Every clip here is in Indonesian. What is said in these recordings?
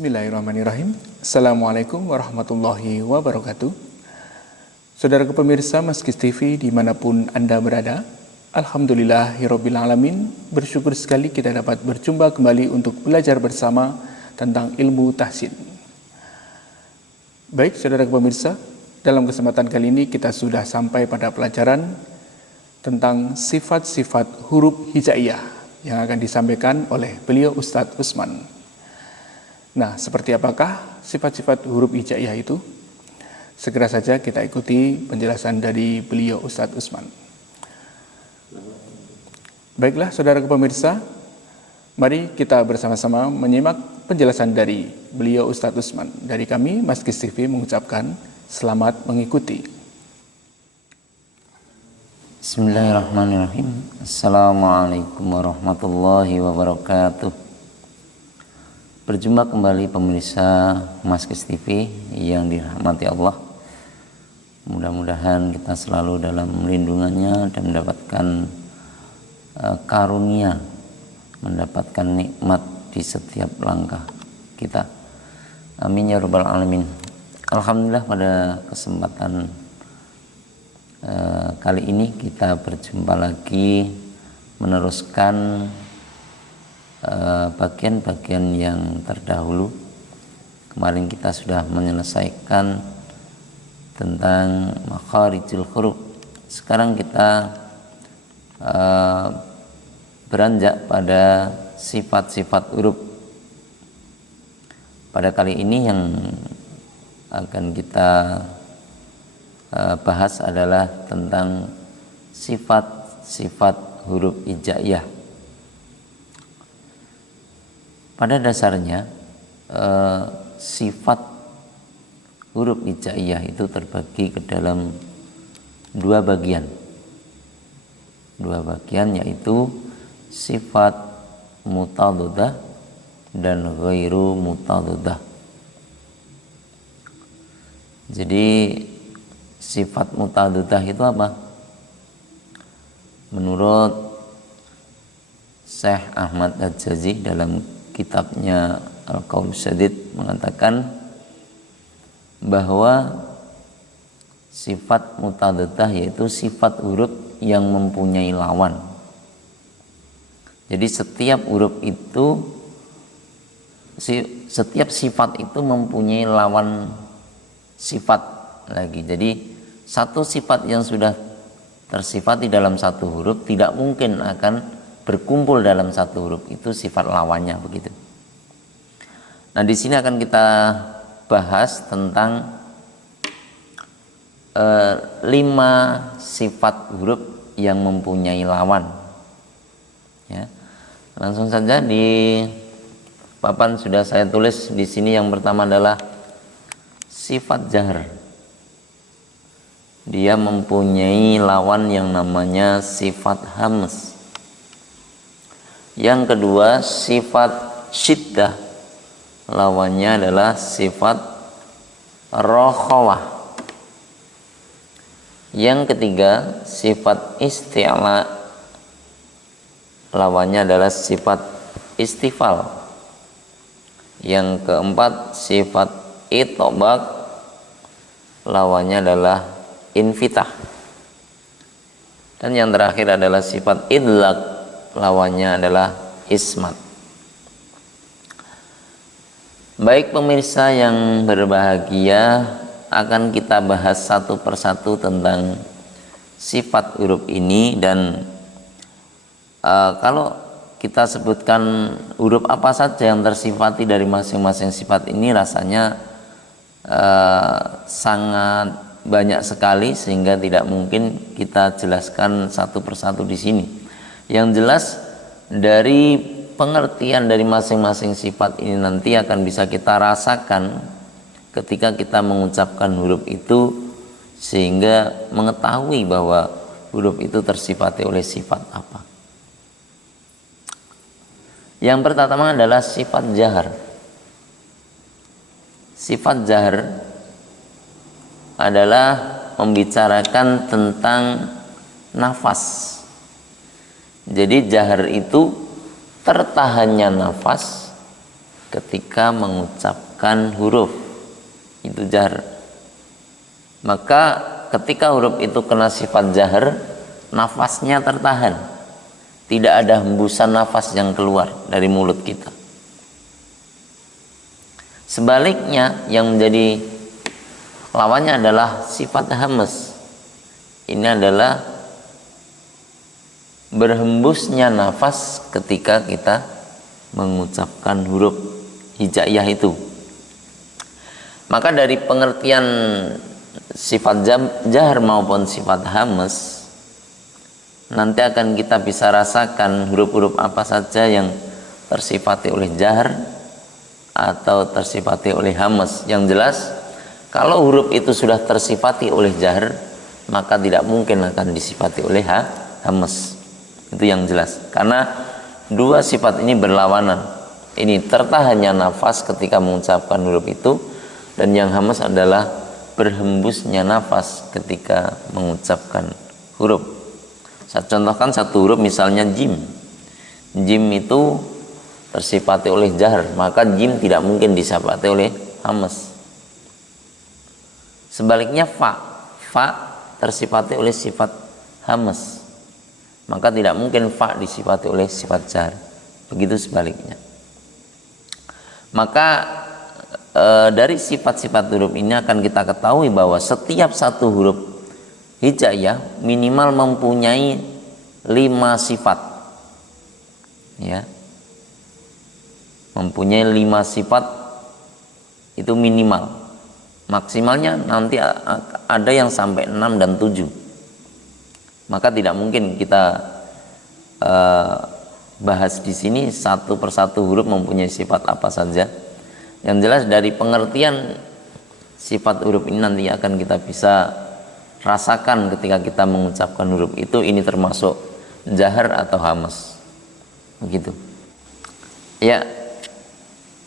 Bismillahirrahmanirrahim. Assalamualaikum warahmatullahi wabarakatuh. Saudara pemirsa Maskis TV dimanapun Anda berada, Alhamdulillahirrabbilalamin, bersyukur sekali kita dapat berjumpa kembali untuk belajar bersama tentang ilmu tahsin. Baik saudara pemirsa, dalam kesempatan kali ini kita sudah sampai pada pelajaran tentang sifat-sifat huruf hijaiyah yang akan disampaikan oleh beliau Ustadz Usman. Nah, seperti apakah sifat-sifat huruf hijaiyah itu? Segera saja kita ikuti penjelasan dari beliau Ustadz Usman. Baiklah saudara pemirsa, mari kita bersama-sama menyimak penjelasan dari beliau Ustadz Usman. Dari kami, Maskis TV mengucapkan selamat mengikuti. Bismillahirrahmanirrahim. Assalamualaikum warahmatullahi wabarakatuh. Berjumpa kembali pemirsa Maskis TV yang dirahmati Allah. Mudah-mudahan kita selalu dalam lindungannya dan mendapatkan karunia, mendapatkan nikmat di setiap langkah kita. Amin ya rabbal alamin. Alhamdulillah, pada kesempatan kali ini kita berjumpa lagi meneruskan bagian-bagian yang terdahulu. Kemarin kita sudah menyelesaikan tentang makharijul huruf. Sekarang kita beranjak pada sifat-sifat huruf. Pada kali ini yang akan kita bahas adalah tentang sifat-sifat huruf hijaiyah. Pada dasarnya sifat huruf hijaiyah itu terbagi ke dalam dua bagian, yaitu sifat mutadhadah dan ghairu mutadhadah. Jadi sifat mutadhadah itu apa? Menurut Syekh Ahmad Al-Jazi dalam kitabnya Al-Qaul Syadid mengatakan bahwa sifat mutadhadah yaitu sifat huruf yang mempunyai lawan. Jadi setiap sifat itu mempunyai lawan sifat lagi. Jadi satu sifat yang sudah tersifati dalam satu huruf tidak mungkin akan berkumpul dalam satu huruf, itu sifat lawannya begitu. Nah, di sini akan kita bahas tentang 5 sifat huruf yang mempunyai lawan. Ya. Langsung saja di papan sudah saya tulis di sini. Yang pertama adalah sifat jahr. Dia mempunyai lawan yang namanya sifat hams. Yang kedua sifat syiddah, lawannya adalah sifat rokhawah. Yang ketiga sifat isti'la, lawannya adalah sifat istifal. Yang keempat sifat itobak, lawannya adalah infitah. Dan yang terakhir adalah sifat idlaq, lawannya adalah ismat. Baik pemirsa yang berbahagia, akan kita bahas satu persatu tentang sifat huruf ini. Dan kalau kita sebutkan huruf apa saja yang tersifati dari masing-masing sifat ini, rasanya sangat banyak sekali sehingga tidak mungkin kita jelaskan satu persatu di sini. Yang jelas dari pengertian dari masing-masing sifat ini nanti akan bisa kita rasakan ketika kita mengucapkan huruf itu, sehingga mengetahui bahwa huruf itu tersifati oleh sifat apa. Yang pertama adalah sifat jahr. Sifat jahr adalah membicarakan tentang nafas. Jadi jahr itu tertahannya nafas ketika mengucapkan huruf itu jahar. Maka ketika huruf itu kena sifat jahar, nafasnya tertahan, tidak ada hembusan nafas yang keluar dari mulut kita. Sebaliknya yang menjadi lawannya adalah sifat hamas. Ini adalah berhembusnya nafas ketika kita mengucapkan huruf hijaiyah itu. Maka dari pengertian sifat jahar maupun sifat hamas, nanti akan kita bisa rasakan huruf-huruf apa saja yang tersifati oleh jahar atau tersifati oleh hamas. Yang jelas, kalau huruf itu sudah tersifati oleh jahar, maka tidak mungkin akan disifati oleh hamas. Itu yang jelas, karena dua sifat ini berlawanan. Ini tertahannya nafas ketika mengucapkan huruf itu, dan yang hamas adalah berhembusnya nafas ketika mengucapkan huruf. Saya contohkan satu huruf, misalnya jim. Jim itu tersifati oleh jahar, maka jim tidak mungkin disifati oleh hamas. Sebaliknya fa tersifati oleh sifat hamas, maka tidak mungkin fa disifati oleh sifat jahar. Begitu sebaliknya. Maka dari sifat-sifat huruf ini akan kita ketahui bahwa setiap satu huruf hijaiyah minimal mempunyai 5 sifat, ya, mempunyai 5 sifat itu minimal. Maksimalnya nanti ada yang sampai 6 dan 7. Maka tidak mungkin kita bahas di sini satu persatu huruf mempunyai sifat apa saja. Yang jelas dari pengertian sifat huruf ini nanti akan kita bisa rasakan ketika kita mengucapkan huruf itu, ini termasuk jahar atau hamas. Begitu. Ya.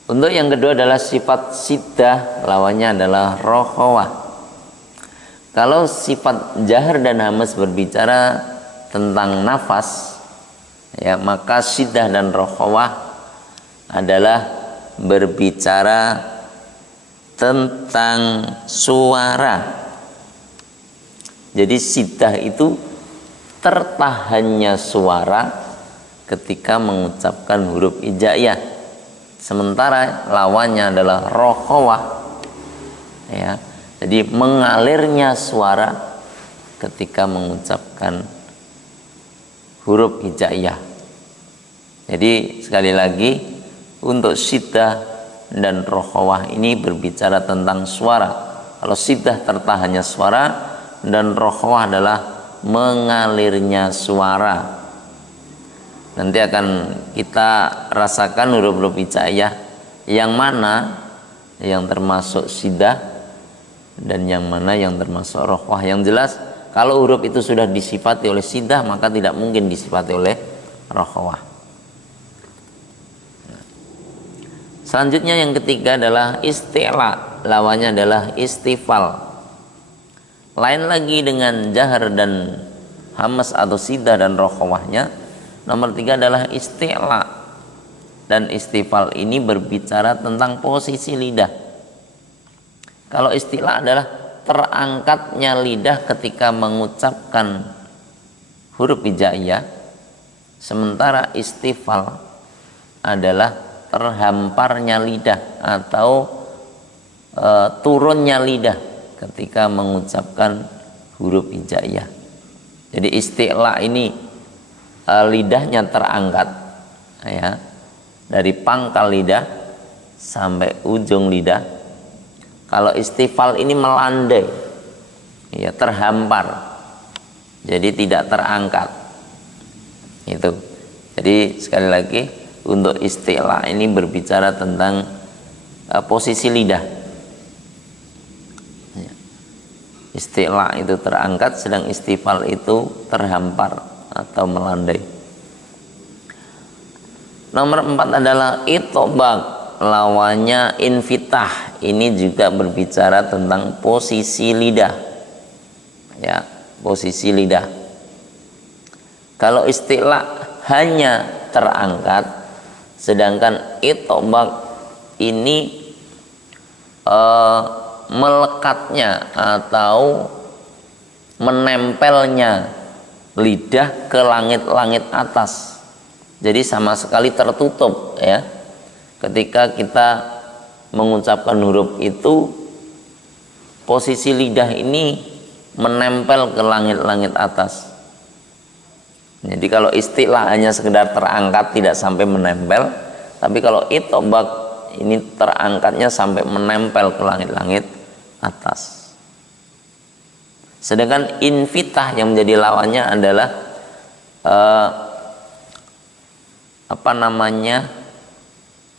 Untuk yang kedua adalah sifat siddah, lawannya adalah rokhawah. Kalau sifat jahar dan hamas berbicara tentang nafas, ya, maka siddah dan rokhawah adalah berbicara tentang suara. Jadi siddah itu tertahannya suara ketika mengucapkan huruf hijaiyah, sementara lawannya adalah rokhawah, ya, jadi mengalirnya suara ketika mengucapkan huruf hijaiyah. Jadi sekali lagi, untuk siddah dan rokhawah ini berbicara tentang suara. Kalau siddah tertahannya suara, dan rokhawah adalah mengalirnya suara. Nanti akan kita rasakan huruf-huruf hijaiyah yang mana yang termasuk siddah dan yang mana yang termasuk rokhawah. Yang jelas, kalau huruf itu sudah disifati oleh siddah, maka tidak mungkin disifati oleh rokhawah. Selanjutnya yang ketiga adalah isti'la, lawannya adalah istifal. Lain lagi dengan jahar dan hamas atau siddah dan rokhawahnya. Nomor 3 adalah isti'la, dan istifal ini berbicara tentang posisi lidah. Kalau isti'la adalah terangkatnya lidah ketika mengucapkan huruf hijaiyah, sementara istifal adalah terhamparnya lidah atau turunnya lidah ketika mengucapkan huruf hijaiyah. Jadi isti'la ini lidahnya terangkat, ya, dari pangkal lidah sampai ujung lidah. Kalau istifal ini melandai, ya, terhampar, jadi tidak terangkat. Itu. Jadi sekali lagi, untuk isti'la ini berbicara tentang posisi lidah. Isti'la itu terangkat, sedang istifal itu terhampar atau melandai. Nomor 4 adalah itobak, lawannya infitah. Ini juga berbicara tentang posisi lidah, ya, posisi lidah. Kalau isti'la hanya terangkat, sedangkan itobak ini melekatnya atau menempelnya lidah ke langit-langit atas. Jadi sama sekali tertutup ya. Ketika kita mengucapkan huruf itu, posisi lidah ini menempel ke langit-langit atas. Jadi kalau istilah hanya sekedar terangkat tidak sampai menempel, tapi kalau itobak ini terangkatnya sampai menempel ke langit-langit atas. Sedangkan infitah yang menjadi lawannya adalah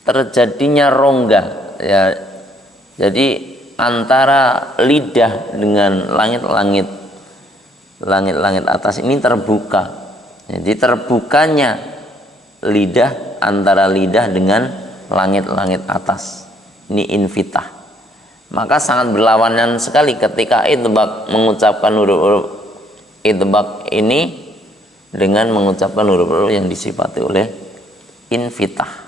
terjadinya rongga ya. Jadi antara lidah dengan langit-langit atas ini terbuka. Jadi terbukanya lidah antara lidah dengan langit-langit atas. Ini infitah. Maka sangat berlawanan sekali ketika idbaq mengucapkan huruf-huruf idbaq ini dengan mengucapkan huruf-huruf yang disifati oleh infitah.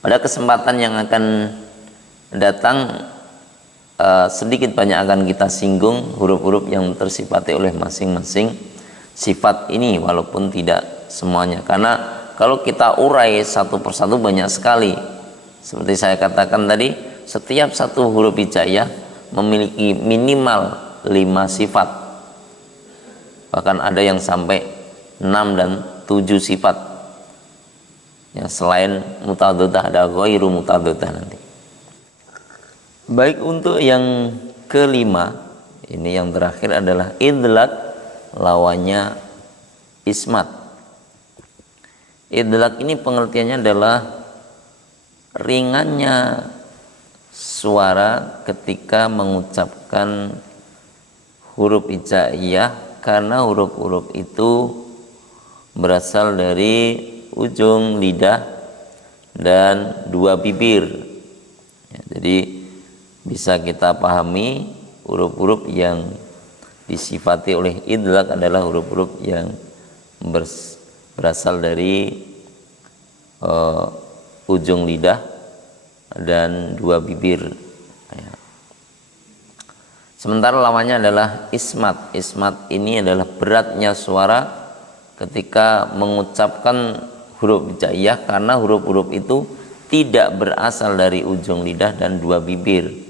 Pada kesempatan yang akan datang sedikit banyak akan kita singgung huruf-huruf yang tersifati oleh masing-masing sifat ini, walaupun tidak semuanya, karena kalau kita urai satu persatu banyak sekali. Seperti saya katakan tadi, setiap satu huruf hijaiyah memiliki minimal 5 sifat, bahkan ada yang sampai 6 dan 7 sifat ya, selain mutadzadah ada ghairu mutadzadah nanti. Baik, untuk yang kelima ini yang terakhir adalah idlaq, lawannya ismat. Idlaq ini pengertiannya adalah ringannya suara ketika mengucapkan huruf hijaiyah, karena huruf-huruf itu berasal dari ujung lidah dan 2 bibir ya, jadi bisa kita pahami huruf-huruf yang disifati oleh idlaq adalah huruf-huruf yang berasal dari ujung lidah dan 2 bibir ya. Sementara lawannya adalah ismat. Ismat ini adalah beratnya suara ketika mengucapkan huruf hijaiyah, karena huruf-huruf itu tidak berasal dari ujung lidah dan 2 bibir.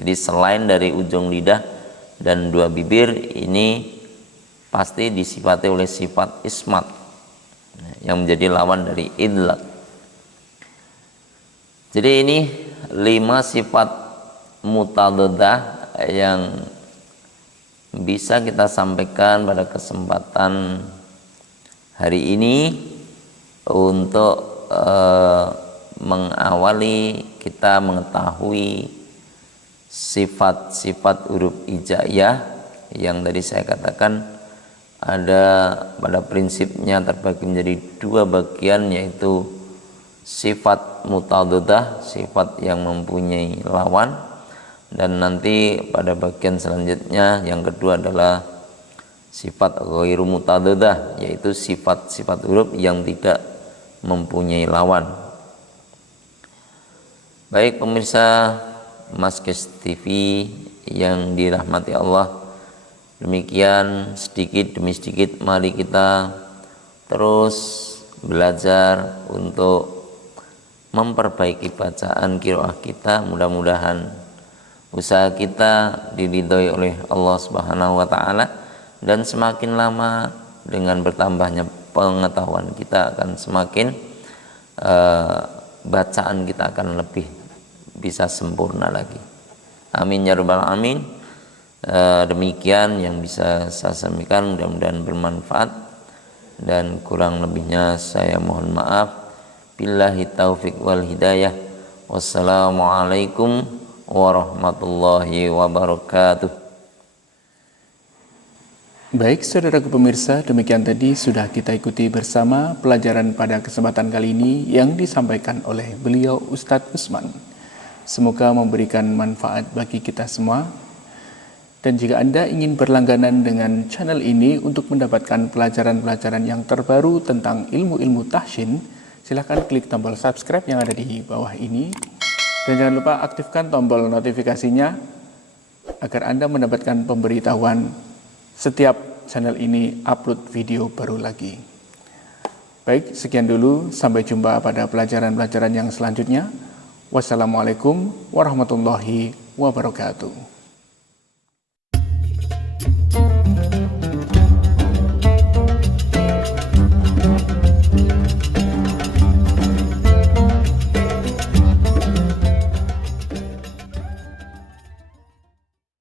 Jadi selain dari ujung lidah dan 2 bibir ini pasti disifati oleh sifat ismat yang menjadi lawan dari idlaq. Jadi ini 5 sifat mutadzadah yang bisa kita sampaikan pada kesempatan hari ini untuk mengawali kita mengetahui sifat-sifat huruf hijaiyah yang tadi saya katakan ada pada prinsipnya terbagi menjadi 2 bagian, yaitu sifat mutadzadah, sifat yang mempunyai lawan, dan nanti pada bagian selanjutnya yang kedua adalah sifat ghairu mutadzadah, yaitu sifat-sifat huruf yang tidak mempunyai lawan. Baik pemirsa Maskes TV yang dirahmati Allah, demikian sedikit demi sedikit mari kita terus belajar untuk memperbaiki bacaan qiraah kita. Mudah-mudahan usaha kita diridhoi oleh Allah Subhanahu wa taala, dan semakin lama dengan bertambahnya pengetahuan kita akan semakin bacaan kita akan lebih bisa sempurna lagi. Amin ya rabbal alamin. Demikian yang bisa saya sampaikan, mudah-mudahan bermanfaat, dan kurang lebihnya saya mohon maaf. Billahi taufik wal hidayah. Wassalamualaikum warahmatullahi wabarakatuh. Baik saudaraku pemirsa, demikian tadi sudah kita ikuti bersama pelajaran pada kesempatan kali ini yang disampaikan oleh beliau Ustadz Usman. Semoga memberikan manfaat bagi kita semua. Dan jika Anda ingin berlangganan dengan channel ini untuk mendapatkan pelajaran-pelajaran yang terbaru tentang ilmu-ilmu tahsin, silahkan klik tombol subscribe yang ada di bawah ini. Dan jangan lupa aktifkan tombol notifikasinya agar Anda mendapatkan pemberitahuan setiap channel ini upload video baru lagi. Baik, sekian dulu. Sampai jumpa pada pelajaran-pelajaran yang selanjutnya. Wassalamualaikum warahmatullahi wabarakatuh.